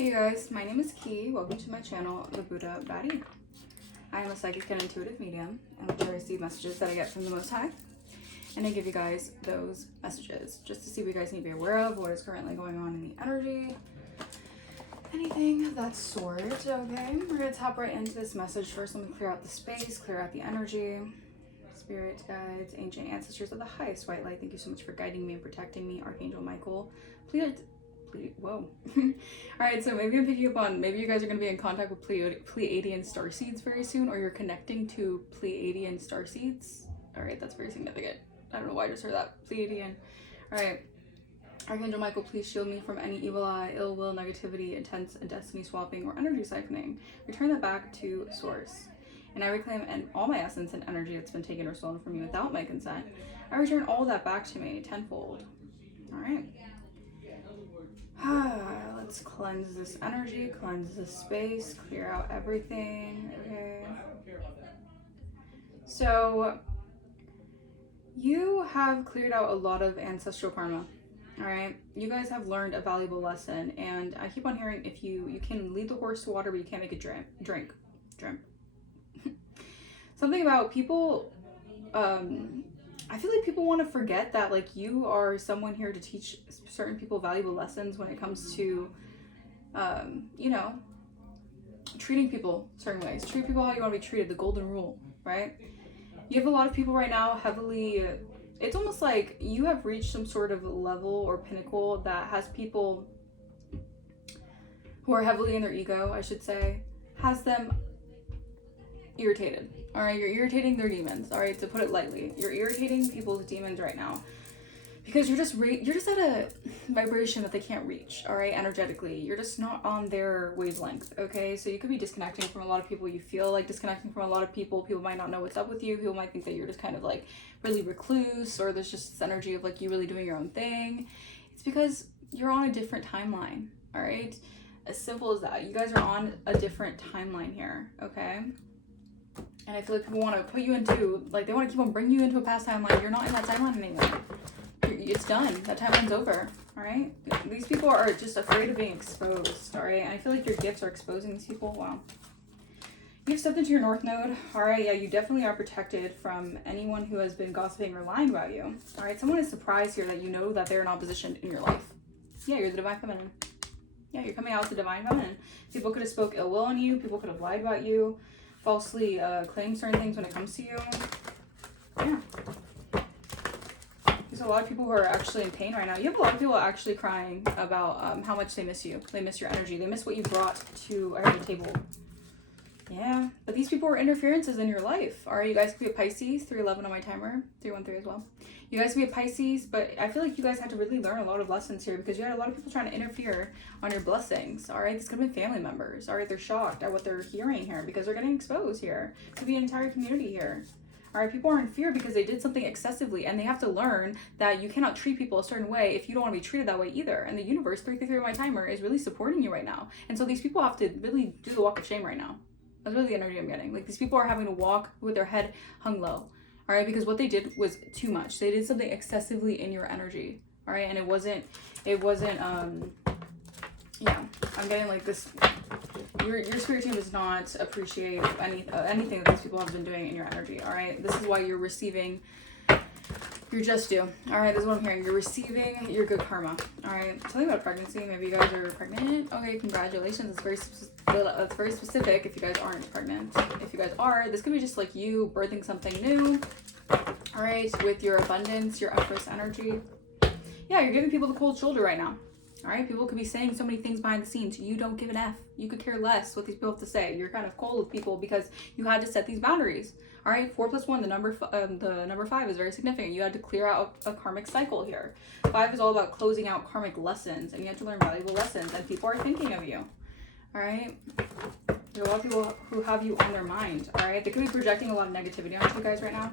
Hey you guys, my name is Ki. Welcome to my channel, The Buddha Baddie. I am a psychic and intuitive medium, in which I receive messages that I get from the Most High, and I give you guys those messages just to see what you guys need to be aware of, what is currently going on in the energy, anything of that sort. Okay, we're gonna tap right into this message. First, let me clear out the space, clear out the energy. Spirit guides, ancient ancestors of the highest white light, thank you so much for guiding me and protecting me. Archangel Michael, please. Whoa. All right, so maybe I'm picking up on, maybe you guys are going to be in contact with Pleiadian starseeds very soon, or you're connecting to Pleiadian starseeds. All right, that's very significant. I don't know why I just heard that. Pleiadian. All right. Archangel Michael, please shield me from any evil eye, ill will, negativity, intense and destiny swapping, or energy siphoning. Return that back to source. And I reclaim all my essence and energy that's been taken or stolen from me without my consent. I return all that back to me tenfold. All right. Let's cleanse this energy, cleanse this space, clear out everything. Okay. So you have cleared out a lot of ancestral karma. All right. You guys have learned a valuable lesson, and I keep on hearing if you can lead the horse to water, but you can't make it drink. Something about people. I feel like people want to forget that, like, you are someone here to teach certain people valuable lessons when it comes to, you know, treating people certain ways. Treat people how you want to be treated, the golden rule, right? You have a lot of people right now heavily, it's almost like you have reached some sort of level or pinnacle that has people who are heavily in their ego, I should say, has them irritated. All right, you're irritating their demons. All right, to put it lightly, you're irritating people's demons right now because you're just at a vibration that they can't reach. All right, energetically, you're just not on their wavelength. Okay, so you could be disconnecting from a lot of people. You feel like disconnecting from a lot of people. People might not know what's up with you. People might think that you're just kind of like really recluse, or there's just this energy of like you really doing your own thing. It's because you're on a different timeline. All right, as simple as that. You guys are on a different timeline here. Okay. And I feel like people want to put you into, like, they want to keep on bringing you into a past timeline. You're not in that timeline anymore. It's done. That timeline's over. All right? These people are just afraid of being exposed. All right? And I feel like your gifts are exposing these people. Wow. You've stepped into your North Node. All right? Yeah, you definitely are protected from anyone who has been gossiping or lying about you. All right? Someone is surprised here that you know that they're in opposition in your life. Yeah, you're the Divine Feminine. Yeah, you're coming out as the Divine Feminine. People could have spoke ill will on you. People could have lied about you. Falsely claim certain things when it comes to you. Yeah. There's a lot of people who are actually in pain right now. You have a lot of people actually crying about how much they miss you. They miss your energy. They miss what you brought to the table. Yeah. But these people are interferences in your life. All right, you guys could be a Pisces, 311 on my timer, 313 as well. You guys could be a Pisces, but I feel like you guys had to really learn a lot of lessons here because you had a lot of people trying to interfere on your blessings. All right, this could have been family members. All right, they're shocked at what they're hearing here because they're getting exposed here. It could be an entire community here. All right, people are in fear because they did something excessively, and they have to learn that you cannot treat people a certain way if you don't want to be treated that way either. And the universe, 333 on my timer, is really supporting you right now. And so these people have to really do the walk of shame right now. That's really the energy I'm getting. Like, these people are having to walk with their head hung low. All right, because what they did was too much. They did something excessively in your energy. All right, and it wasn't, yeah, I'm getting like this, your spirit team does not appreciate anything that these people have been doing in your energy. All right, this is why you're receiving your just due. All right, this is what I'm hearing. You're receiving your good karma. All right, tell me about pregnancy. Maybe you guys are pregnant. Okay, congratulations. That's very specific if you guys aren't pregnant. If you guys are, this could be just like you birthing something new. All right, with your abundance, your Empress energy. Yeah, you're giving people the cold shoulder right now. All right, people could be saying so many things behind the scenes. You don't give an F. You could care less what these people have to say. You're kind of cold with people because you had to set these boundaries. All right, 4 + 1, the number 5 is very significant. You had to clear out a karmic cycle here. 5 is all about closing out karmic lessons, and you have to learn valuable lessons, and people are thinking of you. All right, there are a lot of people who have you on their mind. All right, they could be projecting a lot of negativity onto you guys right now.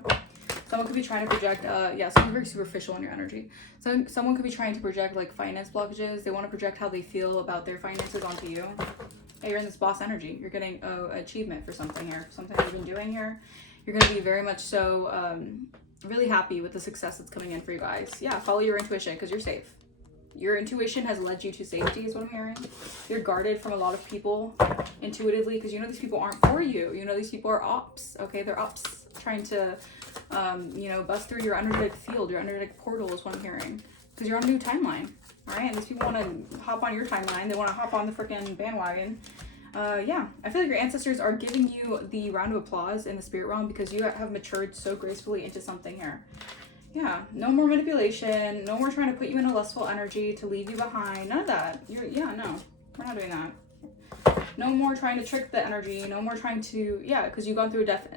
Someone could be trying to project, something very superficial in your energy. So someone could be trying to project like finance blockages. They want to project how they feel about their finances onto you. Hey, you're in this boss energy. You're getting achievement for something here, something you've been doing here. You're going to be very much so really happy with the success that's coming in for you guys. Yeah, follow your intuition because you're safe. Your intuition has led you to safety is what I'm hearing. You're guarded from a lot of people intuitively because you know these people aren't for you. You know these people are ops, okay? They're ops trying to, you know, bust through your energetic field, your energetic portal is what I'm hearing. Because you're on a new timeline, all right? And these people want to hop on your timeline. They want to hop on the freaking bandwagon. Yeah, I feel like your ancestors are giving you the round of applause in the spirit realm because you have matured so gracefully into something here. Yeah, no more manipulation, no more trying to put you in a lustful energy to leave you behind. None of that. Yeah, no, we're not doing that. No more trying to trick the energy. No more trying to, yeah, because you've gone through a death.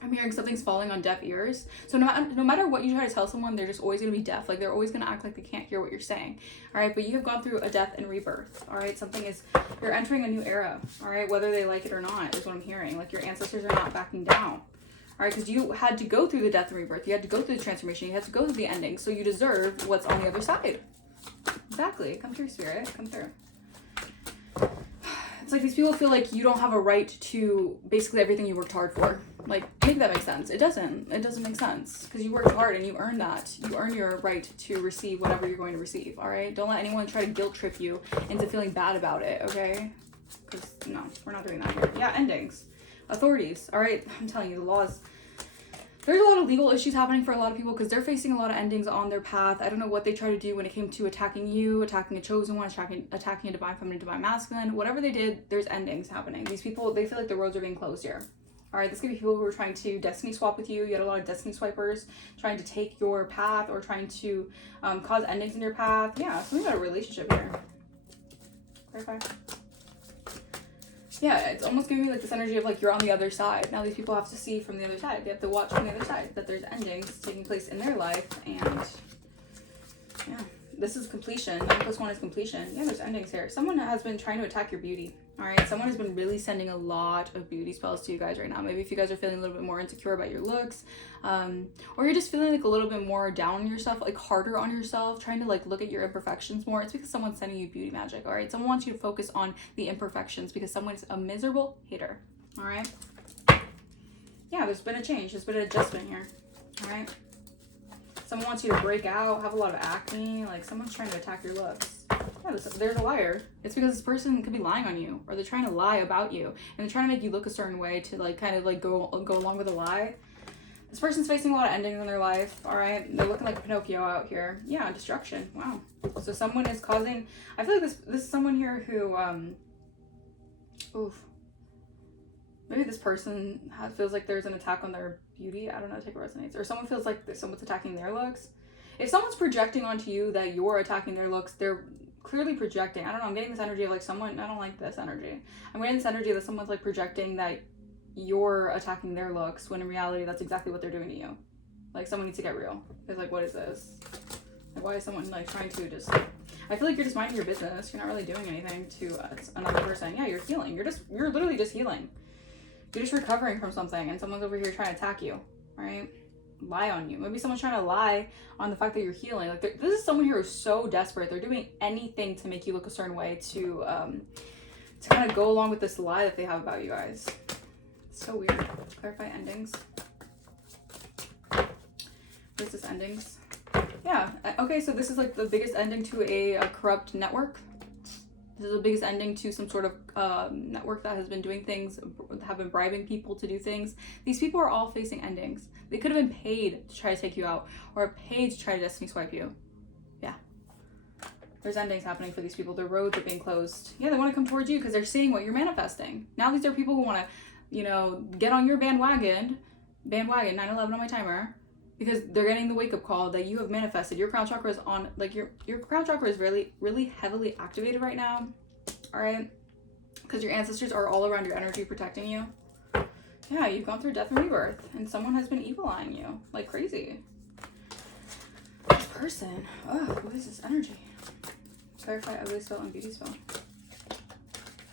I'm hearing something's falling on deaf ears. So no matter what you try to tell someone, they're just always going to be deaf. Like, they're always going to act like they can't hear what you're saying. All right, but you have gone through a death and rebirth. All right, you're entering a new era. All right, whether they like it or not is what I'm hearing. Like, your ancestors are not backing down. All right, because you had to go through the death and rebirth. You had to go through the transformation. You had to go through the ending. So you deserve what's on the other side. Exactly. Come through, spirit. Come through. It's like these people feel like you don't have a right to basically everything you worked hard for. Like, make that make sense. It doesn't make sense because you worked hard and you earned that. You earn your right to receive whatever you're going to receive, all right? Don't let anyone try to guilt trip you into feeling bad about it, okay? Because, no, we're not doing that here. Yeah, endings. Authorities, all right? I'm telling you, the laws. There's a lot of legal issues happening for a lot of people because they're facing a lot of endings on their path. I don't know what they try to do when it came to attacking you, attacking a chosen one, attacking a divine feminine, divine masculine. Whatever they did, there's endings happening. These people, they feel like the roads are being closed here. All right, this could be people who are trying to destiny swap with you. You had a lot of destiny swipers trying to take your path or trying to cause endings in your path. Yeah, something about a relationship here. Clarify. Yeah, it's almost giving me like this energy of like you're on the other side. Now these people have to see from the other side. They have to watch from the other side that there's endings taking place in their life. And yeah, this is completion. 9+1 is completion. Yeah, there's endings here. Someone has been trying to attack your beauty. All right, someone has been really sending a lot of beauty spells to you guys right now. Maybe if you guys are feeling a little bit more insecure about your looks, or you're just feeling like a little bit more down on yourself, like harder on yourself, trying to like look at your imperfections more. It's because someone's sending you beauty magic. All right, someone wants you to focus on the imperfections because someone's a miserable hater. All right. Yeah, there's been a change. There's been an adjustment here. All right. Someone wants you to break out, have a lot of acne. Like someone's trying to attack your looks. Yeah, there's a liar. It's because this person could be lying on you, or they're trying to lie about you, and they're trying to make you look a certain way to like kind of like go along with a lie. This person's facing a lot of endings in their life. All right, they're looking like Pinocchio out here. Yeah, destruction. Wow. So someone is causing. I feel like this is someone here who oof. Maybe this person feels like there's an attack on their beauty. I don't know, take it resonates. Or someone feels like someone's attacking their looks. If someone's projecting onto you that you're attacking their looks, they're clearly projecting. I don't know, I'm getting this energy of like someone, I don't like this energy. I'm getting this energy that someone's like projecting that you're attacking their looks when in reality that's exactly what they're doing to you. Like someone needs to get real. It's like, what is this? Like, why is someone like trying to just, I feel like you're just minding your business. You're not really doing anything to another person. Yeah, you're healing. You're literally just healing. You're just recovering from something and someone's over here trying to attack you, right? Lie on you. Maybe someone's trying to lie on the fact that you're healing. Like this is someone here who's so desperate. They're doing anything to make you look a certain way to kind of go along with this lie that they have about you guys. It's so weird. Clarify endings. What is this endings? Yeah. Okay, so this is like the biggest ending to a corrupt network. This is the biggest ending to some sort of network that has been doing things, have been bribing people to do things. These people are all facing endings. They could have been paid to try to take you out or paid to try to destiny swipe you. Yeah. There's endings happening for these people. Their roads are being closed. Yeah, they want to come towards you because they're seeing what you're manifesting. Now these are people who want to, you know, get on your bandwagon, 9/11 on my timer, because they're getting the wake-up call that you have manifested. Your crown chakra is on, like your crown chakra is really, really heavily activated right now, all right? Because your ancestors are all around your energy protecting you. Yeah, you've gone through death and rebirth, and someone has been evil-eyeing you like crazy. This person, oh, what is this energy? Clarify ugly spell and beauty spell.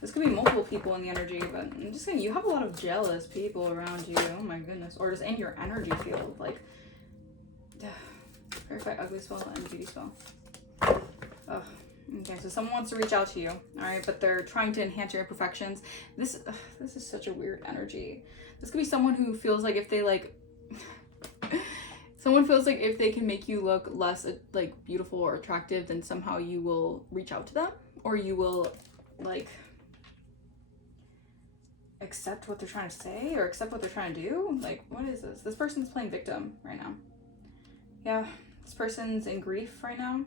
This could be multiple people in the energy, but I'm just saying you have a lot of jealous people around you. Oh my goodness. Or just in your energy field, like, clarify ugly spell and beauty spell. Oh, okay, so someone wants to reach out to you, all right, but they're trying to enhance your imperfections. This is such a weird energy. This could be someone who feels like if they like, Someone feels like if they can make you look less like beautiful or attractive, then somehow you will reach out to them, or you will like accept what they're trying to say or accept what they're trying to do. Like, what is this? This person's playing victim right now. Yeah, this person's in grief right now.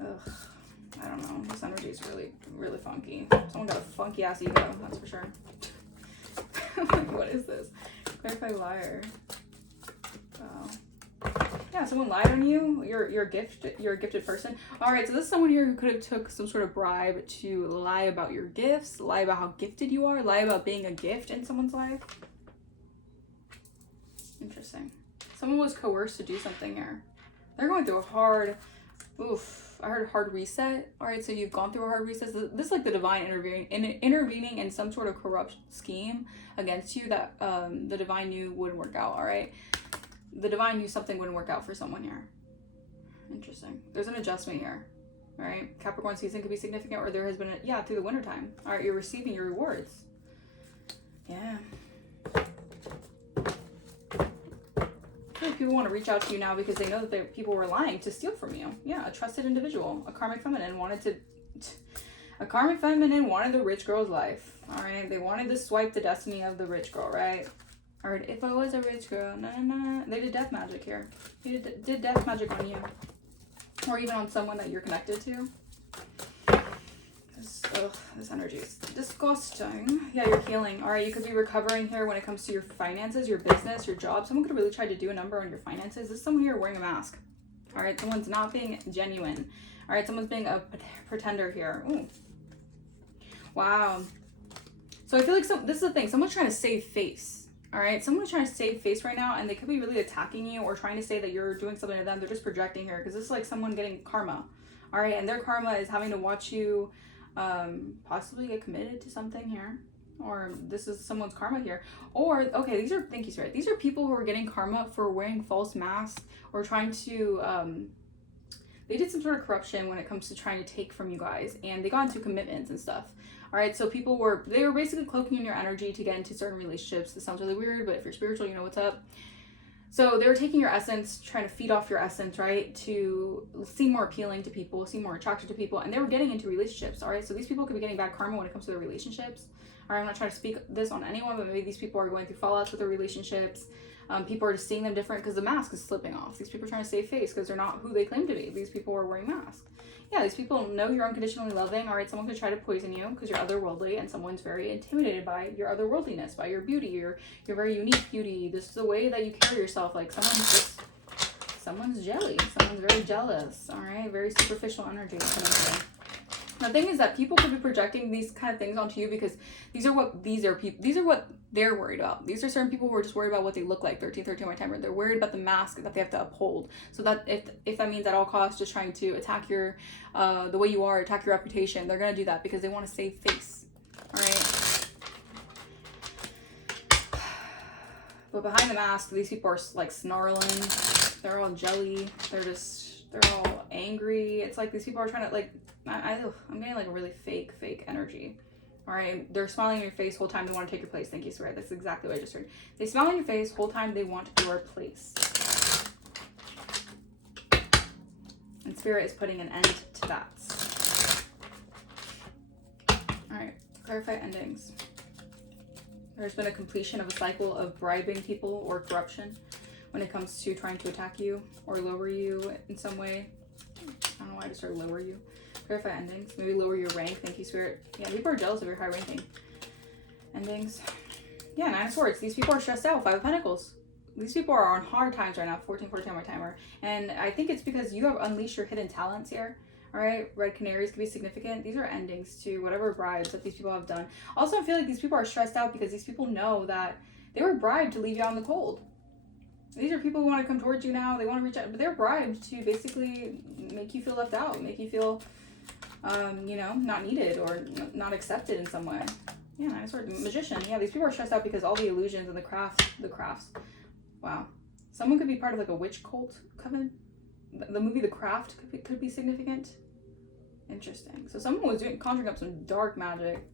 Ugh, I don't know. This energy is really, really funky. Someone got a funky ass ego, that's for sure. Like, what is this? Clarify liar. Wow. Yeah, someone lied on you. You're a gifted person. All right, so this is someone here who could have took some sort of bribe to lie about your gifts, lie about how gifted you are, lie about being a gift in someone's life. Interesting. Someone was coerced to do something here. They're going through a hard, I heard hard reset. All right, so you've gone through a hard reset. This is like the divine intervening in some sort of corrupt scheme against you that the divine knew wouldn't work out. All right, the divine knew something wouldn't work out for someone here. Interesting. There's an adjustment here. All right, Capricorn season could be significant, or there has been through the winter time. All right, you're receiving your rewards. Yeah. People want to reach out to you now because they know that people were lying to steal from you. Yeah, a trusted individual, a karmic feminine wanted the rich girl's life. All right, they wanted to swipe the destiny of the rich girl, right? Or if I was a rich girl, no. They did death magic here. They did death magic on you, or even on someone that you're connected to. This energy is disgusting. Yeah, you're healing. All right, you could be recovering here when it comes to your finances, your business, your job. Someone could have really tried to do a number on your finances. This is someone here wearing a mask. All right, someone's not being genuine. All right, someone's being a pretender here. Ooh. Wow. So I feel like this is the thing. Someone's trying to save face. All right, someone's trying to save face right now, and they could be really attacking you or trying to say that you're doing something to them. They're just projecting here because this is like someone getting karma. All right, and their karma is having to watch you possibly get committed to something here, or this is someone's karma here, or okay, thank you, Spirit, these are people who are getting karma for wearing false masks or trying to they did some sort of corruption when it comes to trying to take from you guys, and they got into commitments and stuff. All right, so they were basically cloaking in your energy to get into certain relationships. This sounds really weird, but if you're spiritual, you know what's up. So they were taking your essence, trying to feed off your essence, right? To seem more appealing to people, seem more attractive to people. And they were getting into relationships, all right? So these people could be getting bad karma when it comes to their relationships. All right, I'm not trying to speak this on anyone, but maybe these people are going through fallouts with their relationships. People are just seeing them different because the mask is slipping off. These people are trying to save face because they're not who they claim to be. These people are wearing masks. Yeah, these people know you're unconditionally loving. All right, someone could try to poison you because you're otherworldly, and someone's very intimidated by your otherworldliness, by your beauty, your very unique beauty. This is the way that you carry yourself. Like someone's jelly. Someone's very jealous. All right, very superficial energy. The thing is that people could be projecting these kind of things onto you because these are what they're worried about. These are certain people who are just worried about what they look like. 1313 my timer. They're worried about the mask that they have to uphold. So that if that means at all costs just trying to attack your the way you are, attack your reputation, they're gonna do that because they want to save face. All right. But behind the mask, these people are like snarling. They're all jelly. They're all angry. It's like these people are trying to like. I'm getting like a really fake energy. All right, they're smiling in your face whole time they want to take your place. Thank you, Spirit. That's exactly what I just heard. They smile in your face whole time they want your place. And Spirit is putting an end to that. All right, clarify endings. There's been a completion of a cycle of bribing people or corruption when it comes to trying to attack you or lower you in some way. I don't know why I just started lower you. Clarify endings. Maybe lower your rank. Thank you, Spirit. Yeah, people are jealous of your high ranking. Endings. Yeah, 9 of Swords. These people are stressed out. 5 of Pentacles. These people are on hard times right now. 14 my timer. And I think it's because you have unleashed your hidden talents here. All right, red canaries can be significant. These are endings to whatever bribes that these people have done. Also, I feel like these people are stressed out because these people know that they were bribed to leave you out in the cold. These are people who want to come towards you now. They want to reach out, but they're bribed to basically make you feel left out, make you feel not needed or not accepted in some way. Yeah, nice word. Magician. Yeah, these people are stressed out because all the illusions and the crafts. Wow. Someone could be part of like a witch cult coven. The movie The Craft could be significant. Interesting. So someone was conjuring up some dark magic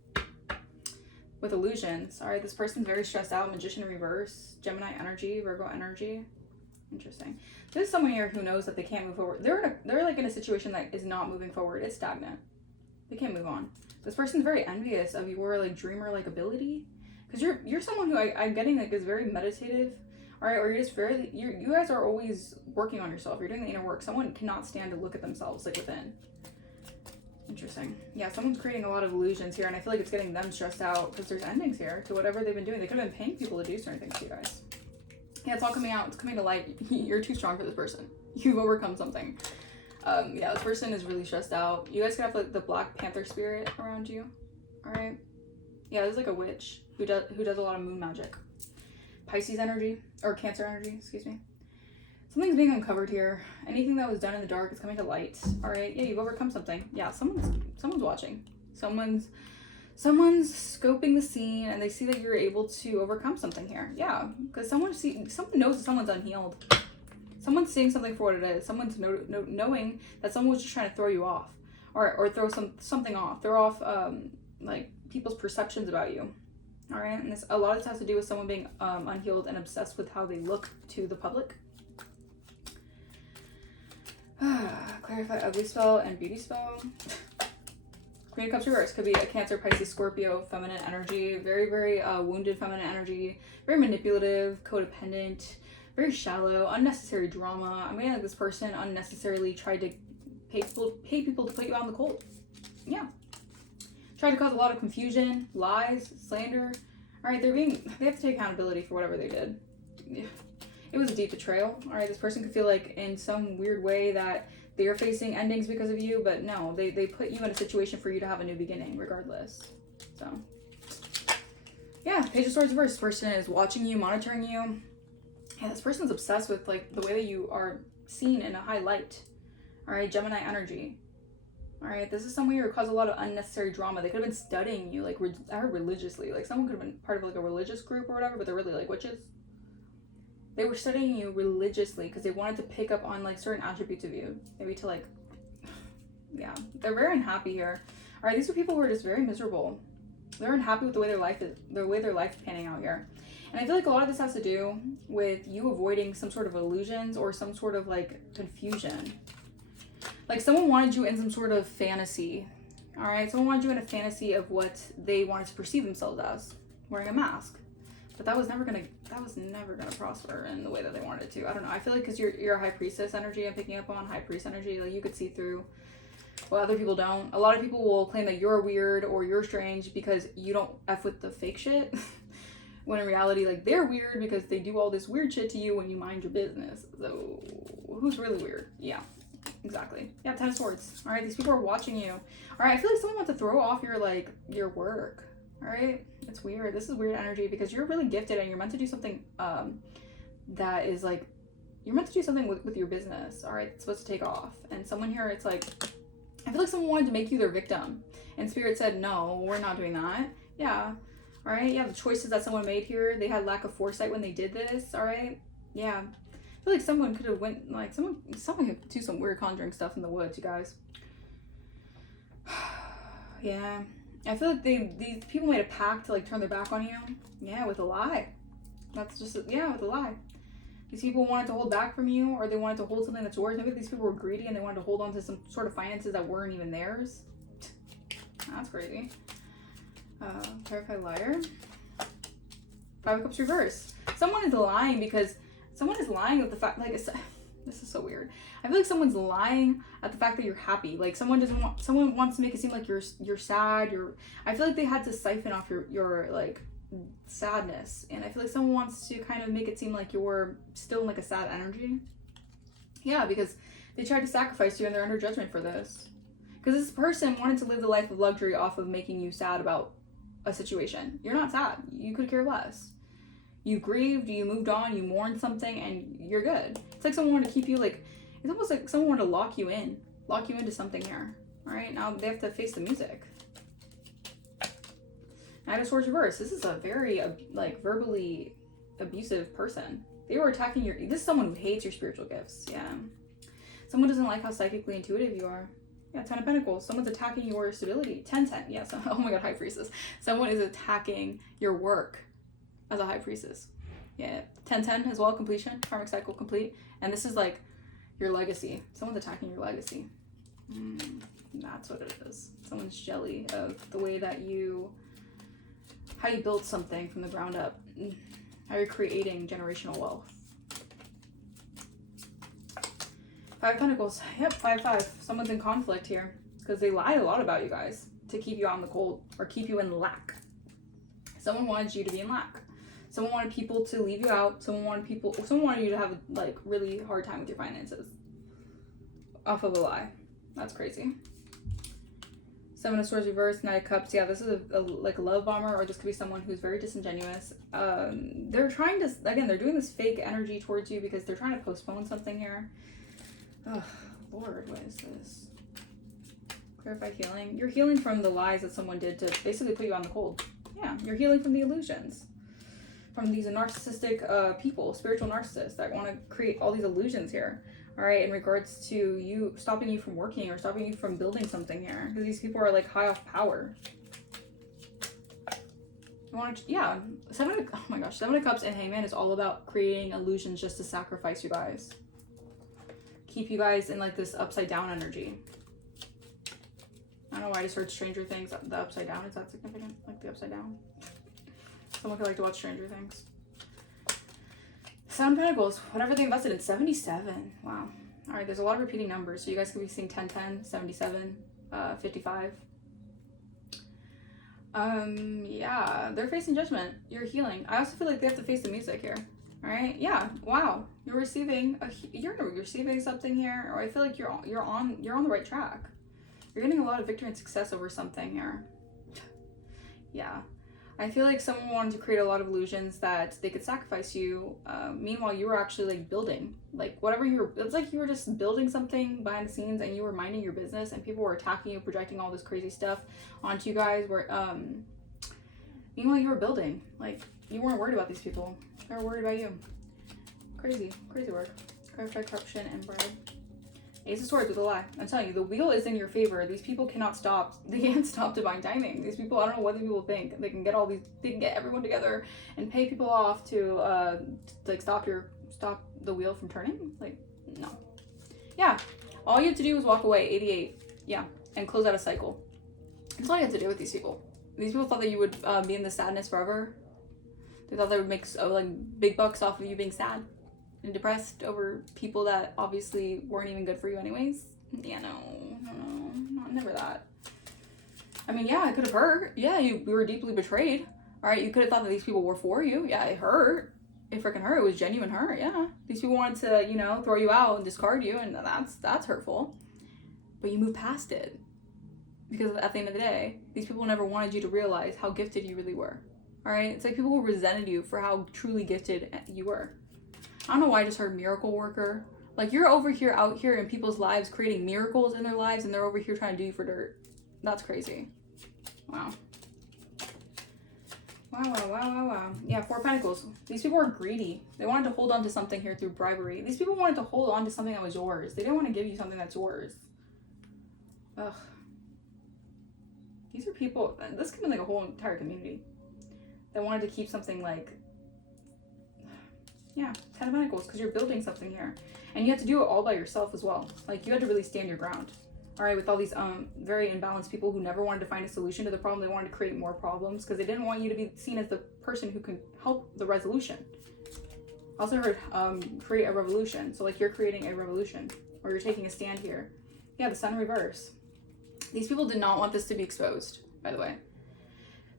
with illusions. All right, this person's very stressed out. Magician in reverse, Gemini energy, Virgo energy. Interesting. There's someone here who knows that they can't move forward. They're like in a situation that is not moving forward. It's stagnant. They can't move on. This person's very envious of your like dreamer like ability, because you're someone who I'm getting like is very meditative. All right, or you're just very you guys are always working on yourself. You're doing the inner work. Someone cannot stand to look at themselves like within. Interesting. Yeah, someone's creating a lot of illusions here, and I feel like it's getting them stressed out because there's endings here to whatever they've been doing. They could have been paying people to do certain things to you guys. Yeah, it's all coming out. It's coming to light. You're too strong for this person. You've overcome something. Yeah, this person is really stressed out. You guys could have like the Black Panther spirit around you. All right. Yeah, there's like a witch who does a lot of moon magic. Pisces energy or Cancer energy. Excuse me. Something's being uncovered here. Anything that was done in the dark is coming to light. All right. Yeah, you've overcome something. Yeah, someone's watching. Someone's scoping the scene, and they see that you're able to overcome something here. Yeah, because someone knows that someone's unhealed. Someone's seeing something for what it is. Someone's knowing that someone was just trying to throw you off, or throw something off. Throw off like people's perceptions about you. All right, and a lot of this has to do with someone being unhealed and obsessed with how they look to the public. Clarify ugly spell and beauty spell. Queen of Cups reverse could be a Cancer, Pisces, Scorpio, feminine energy, very, very wounded feminine energy, very manipulative, codependent, very shallow, unnecessary drama. I mean, like this person unnecessarily tried to pay people to put you out in the cold. Yeah. Tried to cause a lot of confusion, lies, slander. All right, they have to take accountability for whatever they did. Yeah. It was a deep betrayal. All right, this person could feel like in some weird way that they are facing endings because of you, but no, they put you in a situation for you to have a new beginning regardless. So, yeah, Page of Swords reverse. This person is watching you, monitoring you. Yeah, this person's obsessed with like the way that you are seen in a high light. All right, Gemini energy. All right, this is someone who caused a lot of unnecessary drama. They could have been studying you like religiously. Like someone could have been part of like a religious group or whatever, but they're really like witches. They were studying you religiously because they wanted to pick up on like certain attributes of you. Maybe to like, yeah, they're very unhappy here. All right, these are people who are just very miserable. They're unhappy with the way their life is panning out here. And I feel like a lot of this has to do with you avoiding some sort of illusions or some sort of like confusion. Like someone wanted you in some sort of fantasy. All right, someone wanted you in a fantasy of what they wanted to perceive themselves as, wearing a mask. But that was never gonna prosper in the way that they wanted it to. I don't know. I feel like because you're a high priestess energy, I'm picking up on high priest energy. Like you could see through what other people don't. A lot of people will claim that you're weird or you're strange because you don't F with the fake shit. When in reality, like they're weird because they do all this weird shit to you when you mind your business. So who's really weird? Yeah, exactly. Yeah, 10 of Swords. All right, these people are watching you. All right, I feel like someone wants to throw off your work. All right, it's weird. This is weird energy because you're really gifted and you're meant to do something that is like, you're meant to do something with your business. All right, it's supposed to take off. And someone here, it's like, I feel like someone wanted to make you their victim. And Spirit said, no, we're not doing that. Yeah. All right, yeah, the choices that someone made here, they had lack of foresight when they did this. All right, yeah. I feel like someone could have went, like, someone could do some weird conjuring stuff in the woods, you guys. Yeah. I feel like these people made a pact to like turn their back on you. Yeah, with a lie. That's just, yeah, with a lie. These people wanted to hold back from you, or they wanted to hold something that's yours. Maybe these people were greedy and they wanted to hold on to some sort of finances that weren't even theirs. That's crazy. Terrified liar. 5 of Cups reverse. Someone is lying because someone is lying with the fact, like, this is so weird. I feel like someone's lying at the fact that you're happy. Like someone wants to make it seem like you're sad. I feel like they had to siphon off your like sadness, and I feel like someone wants to kind of make it seem like you're still in like a sad energy. Yeah, because they tried to sacrifice you and they're under judgment for this. Because this person wanted to live the life of luxury off of making you sad about a situation. You're not sad. You could care less. You grieved, you moved on, you mourned something, and you're good. It's like someone wanted to keep you like, it's almost like someone wanted to lock you into something here. All right, now they have to face the music. Knight of Swords reverse. This is a very like verbally abusive person. They were attacking this is someone who hates your spiritual gifts. Yeah. Someone doesn't like how psychically intuitive you are. Yeah, 10 of Pentacles. Someone's attacking your stability. 10-10. Yes. Oh my god, High Priestess. Someone is attacking your work as a High Priestess. Yeah. 10-10 as well. Completion. Karmic cycle complete. And this is like your legacy. Someone's attacking your legacy. That's what it is. Someone's jelly of the way that how you build something from the ground up. How you're creating generational wealth. 5 of Pentacles. Yep, 5-5. Someone's in conflict here because they lied a lot about you guys to keep you out in the cold or keep you in lack. Someone wanted you to be in lack. Someone wanted people to leave you out. Someone wanted you to have a like really hard time with your finances. Off of a lie. That's crazy. 7 of Swords reversed, Knight of Cups. Yeah, this is like a love bomber, or this could be someone who's very disingenuous. They're trying to, again, they're doing this fake energy towards you because they're trying to postpone something here. Oh, Lord, what is this? Clarify healing. You're healing from the lies that someone did to basically put you on the cold. Yeah, you're healing from the illusions. From these narcissistic people, spiritual narcissists that want to create all these illusions here. All right, in regards to stopping you from working or stopping you from building something here. Because these people are like high off power. Yeah, 7 of Cups and Hangman is all about creating illusions just to sacrifice you guys. Keep you guys in like this upside down energy. I don't know why I just heard Stranger Things. The upside down, is that significant? Like the upside down? Someone could like to watch Stranger Things. 7 of Pentacles. Whatever they invested in. 77. Wow. All right, there's a lot of repeating numbers. So you guys could be seeing 10-10, 77, 55. Yeah, they're facing judgment. You're healing. I also feel like they have to face the music here. All right. Yeah. Wow. You're receiving something here, or I feel like you're on the right track. You're getting a lot of victory and success over something here. Yeah. I feel like someone wanted to create a lot of illusions that they could sacrifice you. Meanwhile, you were actually like building, like whatever it's like you were just building something behind the scenes and you were minding your business and people were attacking you, projecting all this crazy stuff onto you guys. Meanwhile, you were building. Like you weren't worried about these people. They were worried about you. Crazy work. Clarify corruption and bribe. Ace of Swords with a lie. I'm telling you, the wheel is in your favor. These people cannot stop. They can't stop divine timing. These people, I don't know what these people think. They can get everyone together and pay people off to like stop the wheel from turning. Like, no. Yeah. All you have to do is walk away. 88. Yeah. And close out a cycle. That's all you have to do with these people. These people thought that you would be in the sadness forever. They thought they would make like big bucks off of you being sad and depressed over people that obviously weren't even good for you anyways. Yeah, no, never that. I mean, yeah, it could have hurt. Yeah, you were deeply betrayed. All right, you could have thought that these people were for you. Yeah, it hurt. It freaking hurt. It was genuine hurt. Yeah, these people wanted to, throw you out and discard you, and that's hurtful. But you moved past it because at the end of the day, these people never wanted you to realize how gifted you really were. All right, it's like people who resented you for how truly gifted you were. I don't know why I just heard miracle worker. Like you're out here in people's lives, creating miracles in their lives, and they're over here trying to do you for dirt. That's crazy. Wow. Wow. Yeah, 4 of Pentacles. These people were greedy. They wanted to hold on to something here through bribery. These people wanted to hold on to something that was yours. They didn't want to give you something that's yours. Ugh. These are people, this could be like a whole entire community that wanted to keep something like, yeah, 10 of Pentacles, because you're building something here. And you had to do it all by yourself as well. Like, you had to really stand your ground. All right, with all these very imbalanced people who never wanted to find a solution to the problem. They wanted to create more problems because they didn't want you to be seen as the person who can help the resolution. I also heard create a revolution. So, like, you're creating a revolution. Or you're taking a stand here. Yeah, the Sun in reverse. These people did not want this to be exposed, by the way.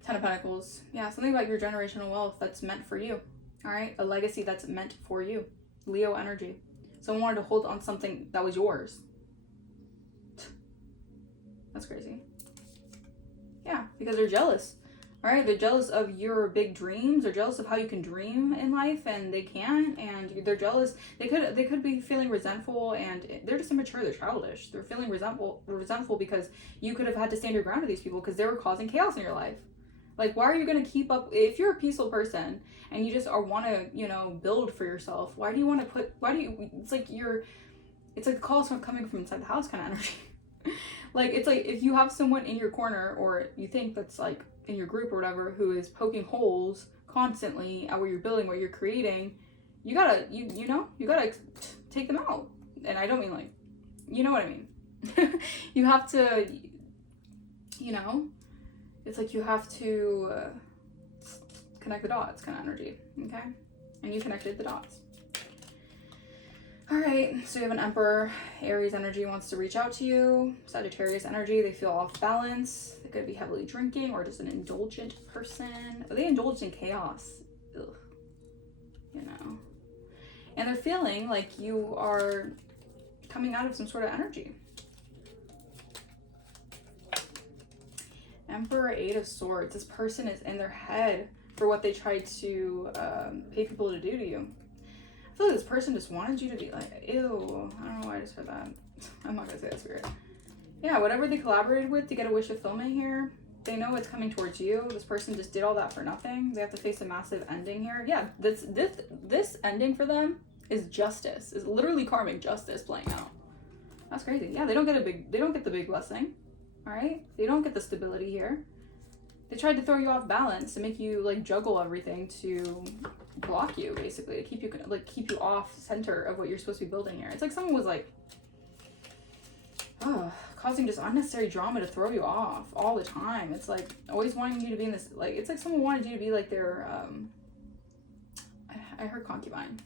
10 of Pentacles. Yeah, something about your generational wealth that's meant for you. All right, a legacy that's meant for you. Leo energy. Someone wanted to hold on something that was yours. That's crazy. Yeah, because they're jealous. All right, they're jealous of your big dreams. They're jealous of how you can dream in life, and they can't. And they're jealous. They could be feeling resentful, and they're just immature. They're childish. They're feeling resentful because you could have had to stand your ground to these people because they were causing chaos in your life. Like, why are you going to keep up? If you're a peaceful person and you just want to, build for yourself, it's like the calls coming from inside the house kind of energy. Like, it's like if you have someone in your corner, or you think that's like in your group or whatever, who is poking holes constantly at what you're building, what you're creating, you gotta, you know, you gotta take them out. And I don't mean like, you know what I mean. You have to, you know, it's like you have to connect the dots kind of energy, okay? And you connected the dots. All right, so you have an Emperor. Aries energy wants to reach out to you. Sagittarius energy, they feel off balance. They could be heavily drinking or just an indulgent person. Are they indulged in chaos? Ugh. You know. And they're feeling like you are coming out of some sort of energy. Emperor, Eight of Swords. This person is in their head for what they tried to pay people to do to you. I feel like this person just wanted you to be like, ew. I don't know why I just heard that. I'm not gonna say that, Spirit. Yeah, whatever they collaborated with to get a wish fulfillment here, they know it's coming towards you. This person just did all that for nothing. They have to face a massive ending here. Yeah, this ending for them is justice. Is literally karmic justice playing out. That's crazy. Yeah, they don't get the big blessing. All right, they don't get the stability here. They tried to throw you off balance to make you like juggle everything to block you, basically, to keep you off center of what you're supposed to be building here. It's like someone was like, causing just unnecessary drama to throw you off all the time. It's like always wanting you to be in this, like, it's like someone wanted you to be like their I heard concubine.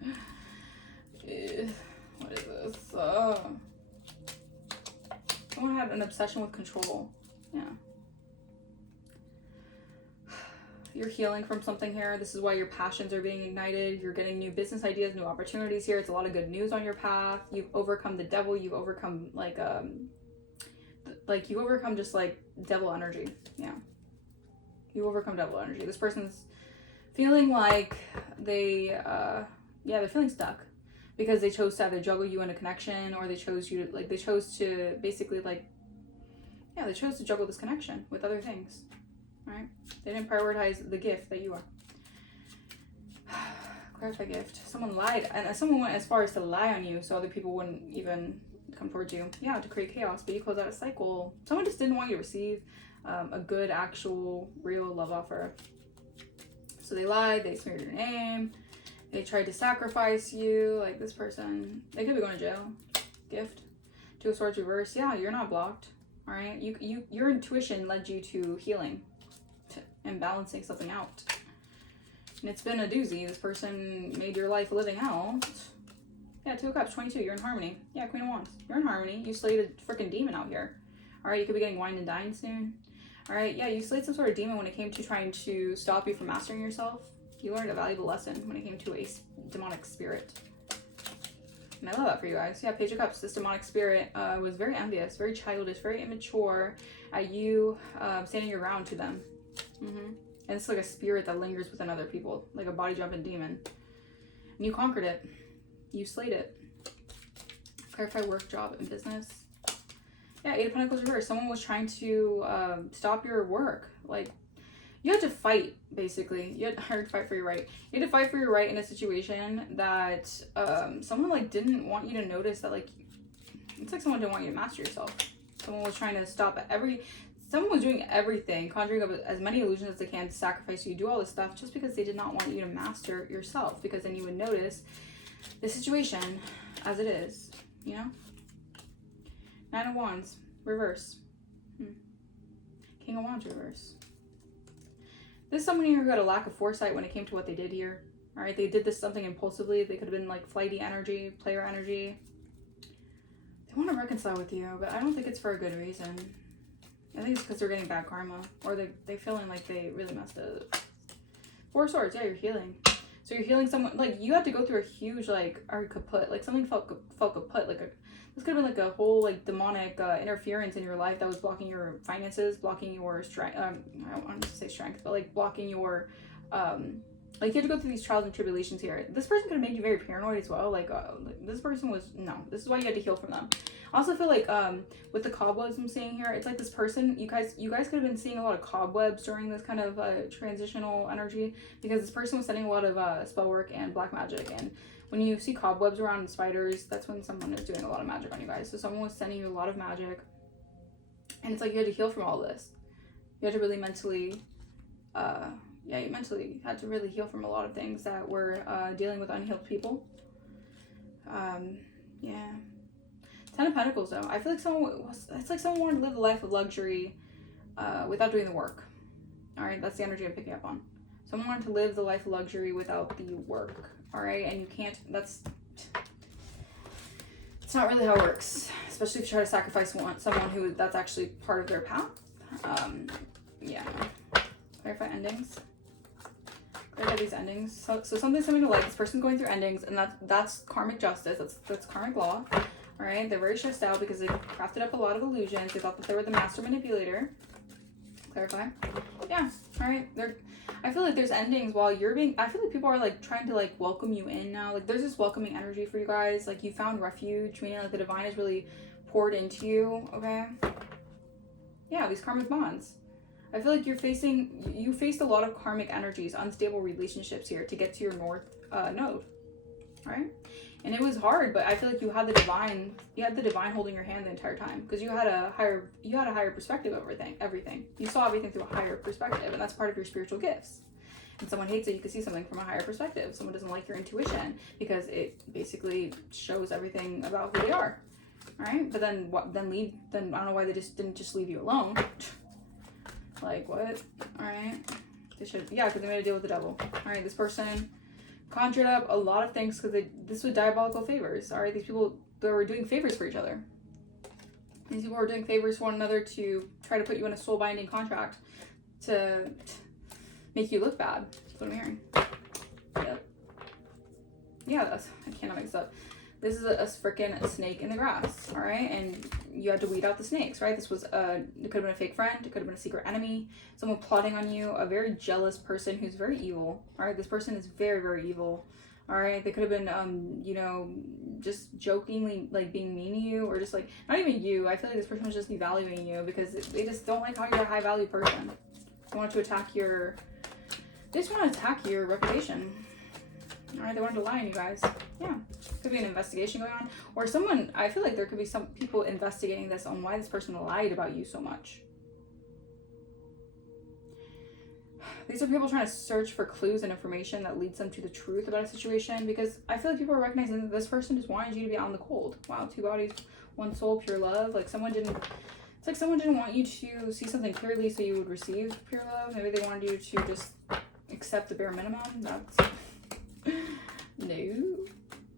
What is this? Someone had an obsession with control. Yeah. You're healing from something here. This is why your passions are being ignited. You're getting new business ideas, new opportunities here. It's a lot of good news on your path. You've overcome the devil. You've overcome like you overcome just like devil energy. Yeah. You overcome devil energy. This person's feeling like they're feeling stuck because they chose to either juggle you in a connection, or they chose to basically they chose to juggle this connection with other things. Right? They didn't prioritize the gift that you are. Clarify gift. Someone lied, and someone went as far as to lie on you so other people wouldn't even come towards you. Yeah, to create chaos, but you close out a cycle. Someone just didn't want you to receive a good, actual, real love offer. So they lied, they smeared your name, they tried to sacrifice you, like this person. They could be going to jail. Gift. Two of Swords reverse. Yeah, you're not blocked. All right? Your intuition led you to healing and balancing something out. And it's been a doozy. This person made your life a living hell. Yeah, Two of Cups, 22. You're in harmony. Yeah, Queen of Wands. You're in harmony. You slayed a freaking demon out here. All right, you could be getting wined and dined soon. All right, yeah, you slayed some sort of demon when it came to trying to stop you from mastering yourself. You learned a valuable lesson when it came to a demonic spirit. And I love that for you guys. Yeah, Page of Cups, this demonic spirit was very envious, very childish, very immature at you standing your ground to them. And it's like a spirit that lingers within other people, like a body jumping demon. And you conquered it. You slayed it. Clarify work, job, and business. Yeah, Eight of Pentacles reverse. Someone was trying to stop your work. Like, you had to fight, basically. You had to fight for your right. You had to fight for your right in a situation that someone like didn't want you to notice that, like, it's like someone didn't want you to master yourself. Someone was trying to stop someone was doing everything, conjuring up as many illusions as they can to sacrifice you, do all this stuff just because they did not want you to master yourself, because then you would notice the situation as it is, you know? Nine of Wands, reverse. King of Wands, reverse. This is someone here who had a lack of foresight when it came to what they did here. All right, they did something impulsively. They could have been like flighty energy, player energy. They want to reconcile with you, but I don't think it's for a good reason. I think it's because they're getting bad karma, or they're feeling like they really messed up. Four of Swords, yeah, you're healing. So you're healing someone, like, you had to go through a huge, like, or kaput, like, something felt kaput, like, this could have been, like, a whole, like, demonic interference in your life that was blocking your finances, blocking your strength, I don't want to say strength, but, like, blocking your, like, you had to go through these trials and tribulations here. This person could have made you very paranoid as well. Like, this person was, no, this is why you had to heal from them. I also feel like, with the cobwebs I'm seeing here, it's like this person, you guys could have been seeing a lot of cobwebs during this kind of transitional energy, because this person was studying a lot of spell work and black magic and When you see cobwebs around and spiders, that's when someone is doing a lot of magic on you guys. So someone was sending you a lot of magic. And it's like you had to heal from all this. You had to really mentally, you mentally had to really heal from a lot of things that were dealing with unhealed people. Yeah. 10 of Pentacles, though. I feel like it's like someone wanted to live a life of luxury without doing the work. All right, that's the energy I'm picking up on. Someone wanted to live the life of luxury without the work. All right, and you can't, it's not really how it works, especially if you try to sacrifice someone that's actually part of their path. Yeah. Clarify endings. Clarify these endings. So something's coming to light. This person's going through endings, and that's karmic justice. That's karmic law. All right, they're very stressed out because they crafted up a lot of illusions. They thought that they were the master manipulator. Clarify. Yeah. All right. I feel like there's endings while you're being. I feel like people are like trying to like welcome you in now. Like there's this welcoming energy for you guys. Like you found refuge, meaning like the divine is really poured into you. Okay. Yeah, these karmic bonds. I feel like you faced a lot of karmic energies, unstable relationships here to get to your north node. All right. And it was hard, but I feel like you had the divine holding your hand the entire time because you had a higher perspective of everything. You saw everything through a higher perspective, and that's part of your spiritual gifts. And someone hates it, you can see something from a higher perspective. Someone doesn't like your intuition because it basically shows everything about who they are. All right, but then I don't know why they didn't just leave you alone. Like what? All right, because they made a deal with the devil. All right, this person conjured up a lot of things because this was diabolical favors. All right, these people, they were doing favors for each other. These people were doing favors for one another to try to put you in a soul binding contract to make you look bad. That's what I'm hearing. Yep. Yeah, I cannot make this up. This is a freaking snake in the grass, all right? And you had to weed out the snakes, right? This was it could have been a fake friend. It could have been a secret enemy. Someone plotting on you. A very jealous person who's very evil, all right? This person is very, very evil, all right? They could have been, just jokingly, like, being mean to you or just, like, not even you. I feel like this person was just devaluing you because they just don't like how you're a high-value person. They want to attack they just want to attack your reputation. All right, they wanted to lie on you guys. Yeah, could be an investigation going on, or I feel like there could be some people investigating this on why this person lied about you so much. These are people trying to search for clues and information that leads them to the truth about a situation, because I feel like people are recognizing that this person just wanted you to be out in the cold. Wow, 2 bodies, 1 soul, pure love. Like someone didn't want you to see something clearly so you would receive pure love. Maybe they wanted you to just accept the bare minimum. That's no.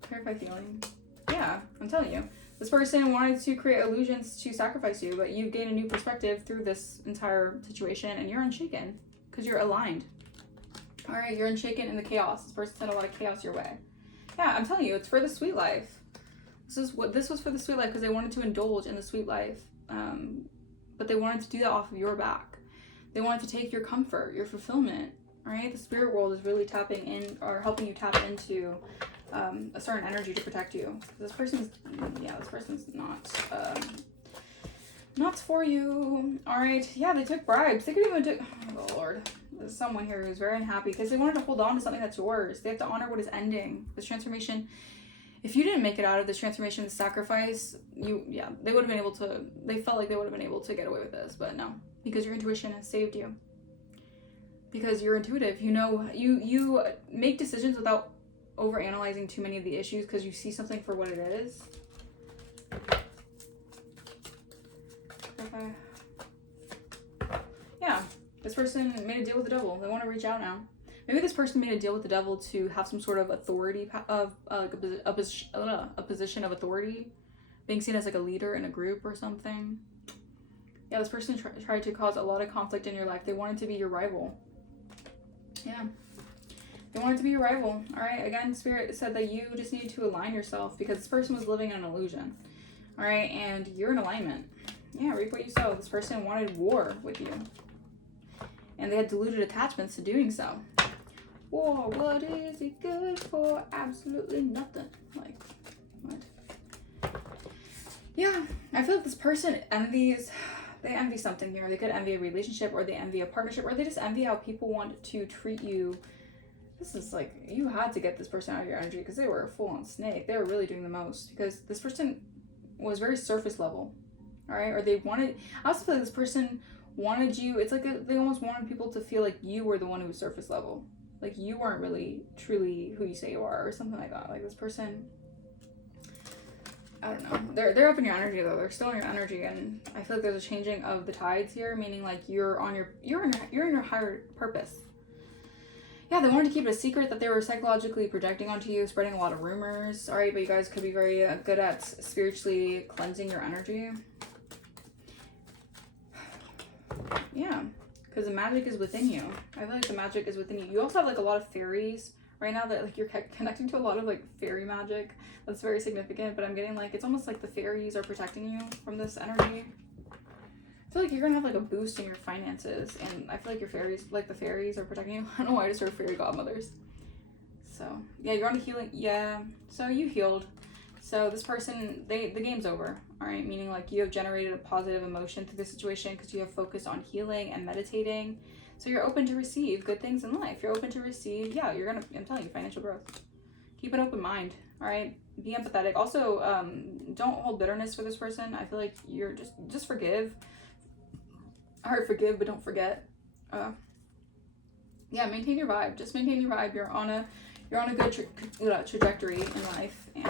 Clarify feeling. Yeah, I'm telling you. This person wanted to create illusions to sacrifice you, but you've gained a new perspective through this entire situation, and you're unshaken because you're aligned. All right, you're unshaken in the chaos. This person sent a lot of chaos your way. Yeah, I'm telling you, it's for the sweet life. This was for the sweet life because they wanted to indulge in the sweet life, but they wanted to do that off of your back. They wanted to take your comfort, your fulfillment. All right, the spirit world is really tapping in or helping you tap into a certain energy to protect you. This person's not for you. All right, yeah, they took bribes. They could even do. Oh Lord, there's someone here who's very unhappy because they wanted to hold on to something that's yours. They have to honor what is ending. This transformation. If you didn't make it out of this transformation, the sacrifice, they would have been able to. They felt like they would have been able to get away with this, but no, because your intuition has saved you. Because you're intuitive, you make decisions without overanalyzing too many of the issues because you see something for what it is. Okay. Yeah, this person made a deal with the devil. They want to reach out now. Maybe this person made a deal with the devil to have some sort of authority, a position of authority, being seen as like a leader in a group or something. Yeah, this person tried to cause a lot of conflict in your life. They wanted to be your rival. Yeah, they wanted to be your rival. All right, again, Spirit said that you just needed to align yourself because this person was living in an illusion. All right, and you're in alignment. Yeah, reap what you sow. This person wanted war with you, and they had deluded attachments to doing so. War, what is it good for? Absolutely nothing. Like, what? Yeah, I feel like this person envies. They envy something here. They could envy a relationship, or they envy a partnership, or they just envy how people want to treat you This is like, you had to get this person out of your energy because they were a full-on snake. They were really doing the most because this person was very surface level, all right? Or they wanted, I also feel like this person wanted you, it's like they almost wanted people to feel like you were the one who was surface level. Like you weren't really truly who you say you are or something like that. Like this person, I don't know. They're up in your energy though. They're still in your energy, and I feel like there's a changing of the tides here, meaning like you're in your higher purpose. Yeah, they wanted to keep it a secret that they were psychologically projecting onto you, spreading a lot of rumors. All right, but you guys could be very good at spiritually cleansing your energy. Yeah, because the magic is within you. I feel like the magic is within you. You also have like a lot of fairies right now that like you're connecting to a lot of like fairy magic. That's very significant, but I'm getting like, it's almost like the fairies are protecting you from this energy. I feel like you're gonna have like a boost in your finances, and I feel like your fairies, like the fairies are protecting you. I don't know why I just heard fairy godmothers. So yeah, you're on a healing. Yeah, so you healed. So this person, the game's over. All right, meaning like you have generated a positive emotion through this situation because you have focused on healing and meditating. So you're open to receive good things in life. You're open to receive, yeah, I'm telling you, financial growth. Keep an open mind, all right? Be empathetic. Also, don't hold bitterness for this person. I feel like you're just forgive. I heard forgive, but don't forget. Yeah, maintain your vibe. Just maintain your vibe. You're on a good trajectory in life, and